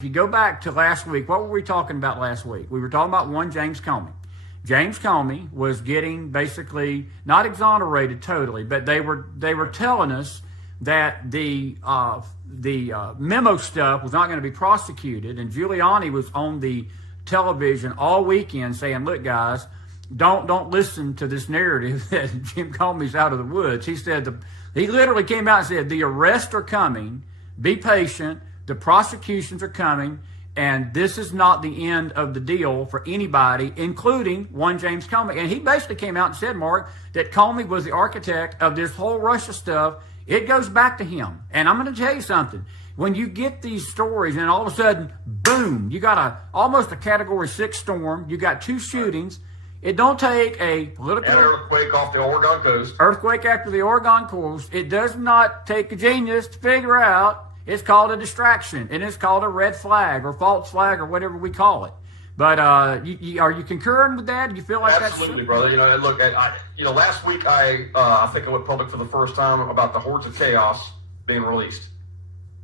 If you go back to last week, what were we talking about last week? We were talking about one James Comey. James Comey was getting basically not exonerated totally, but they were telling us that the memo stuff was not going to be prosecuted, and Giuliani was on the television all weekend saying, "Look, guys, don't listen to this narrative that Jim Comey's out of the woods." He said he literally came out and said the arrests are coming. Be patient. The prosecutions are coming, and this is not the end of the deal for anybody, including one James Comey. And he basically came out and said, Mark, that Comey was the architect of this whole Russia stuff. It goes back to him. And I'm going to tell you something. When you get these stories and all of a sudden, boom, you got almost a Category 6 storm. You got 2 shootings. It don't take a political... An earthquake off the Oregon coast. Earthquake after the Oregon coast. It does not take a genius to figure out. It's called a distraction, and it's called a red flag or false flag or whatever we call it. But are you concurring with that? Do you feel like that's absolutely, brother? Look, last week I think I went public for the first time about the hordes of chaos being released.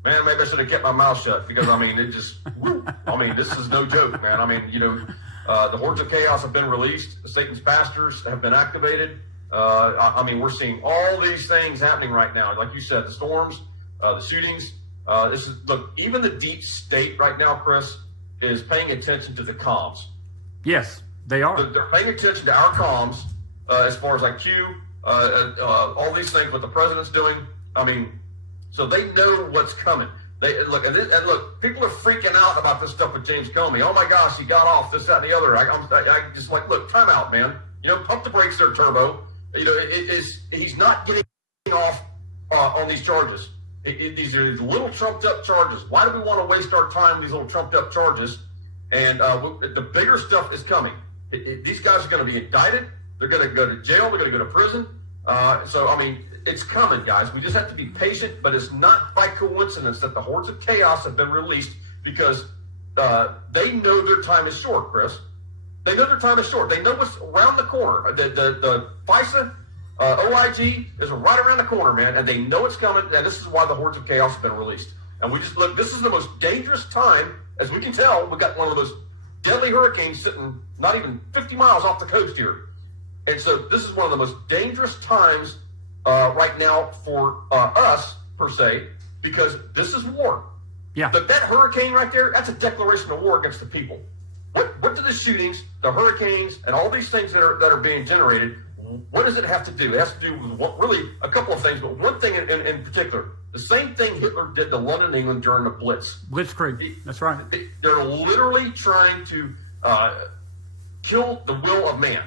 Man, maybe I should have kept my mouth shut because this is no joke, man. The hordes of chaos have been released. Satan's pastors have been activated. We're seeing all these things happening right now. Like you said, the storms, the shootings. Even the deep state right now, Chris, is paying attention to the comms. Yes, they are. They're paying attention to our comms as far as IQ, all these things, what the president's doing. So they know what's coming. Look, people are freaking out about this stuff with James Comey. Oh my gosh, he got off this, that, and the other. I just like, look, time out, man. Pump the brakes there, Turbo. He's not getting off on these charges. These are little trumped-up charges. Why do we want to waste our time with these little trumped-up charges? And the bigger stuff is coming. These guys are going to be indicted. They're going to go to jail. They're going to go to prison. It's coming, guys. We just have to be patient, but it's not by coincidence that the hordes of chaos have been released because they know their time is short, Chris. They know their time is short. They know what's around the corner. The FISA... OIG is right around the corner, man, and they know it's coming, and this is why the hordes of chaos have been released. And we just look, this is the most dangerous time, as we can tell, we've got one of those deadly hurricanes sitting not even 50 miles off the coast here. And so this is one of the most dangerous times right now for us, per se, because this is war. Yeah. That hurricane right there, that's a declaration of war against the people. What do the shootings, the hurricanes, and all these things that are being generated, what does it have to do? It has to do with really a couple of things, but one thing in particular. The same thing Hitler did to London, England during the Blitz. Blitzkrieg. That's right. They're literally trying to kill the will of man.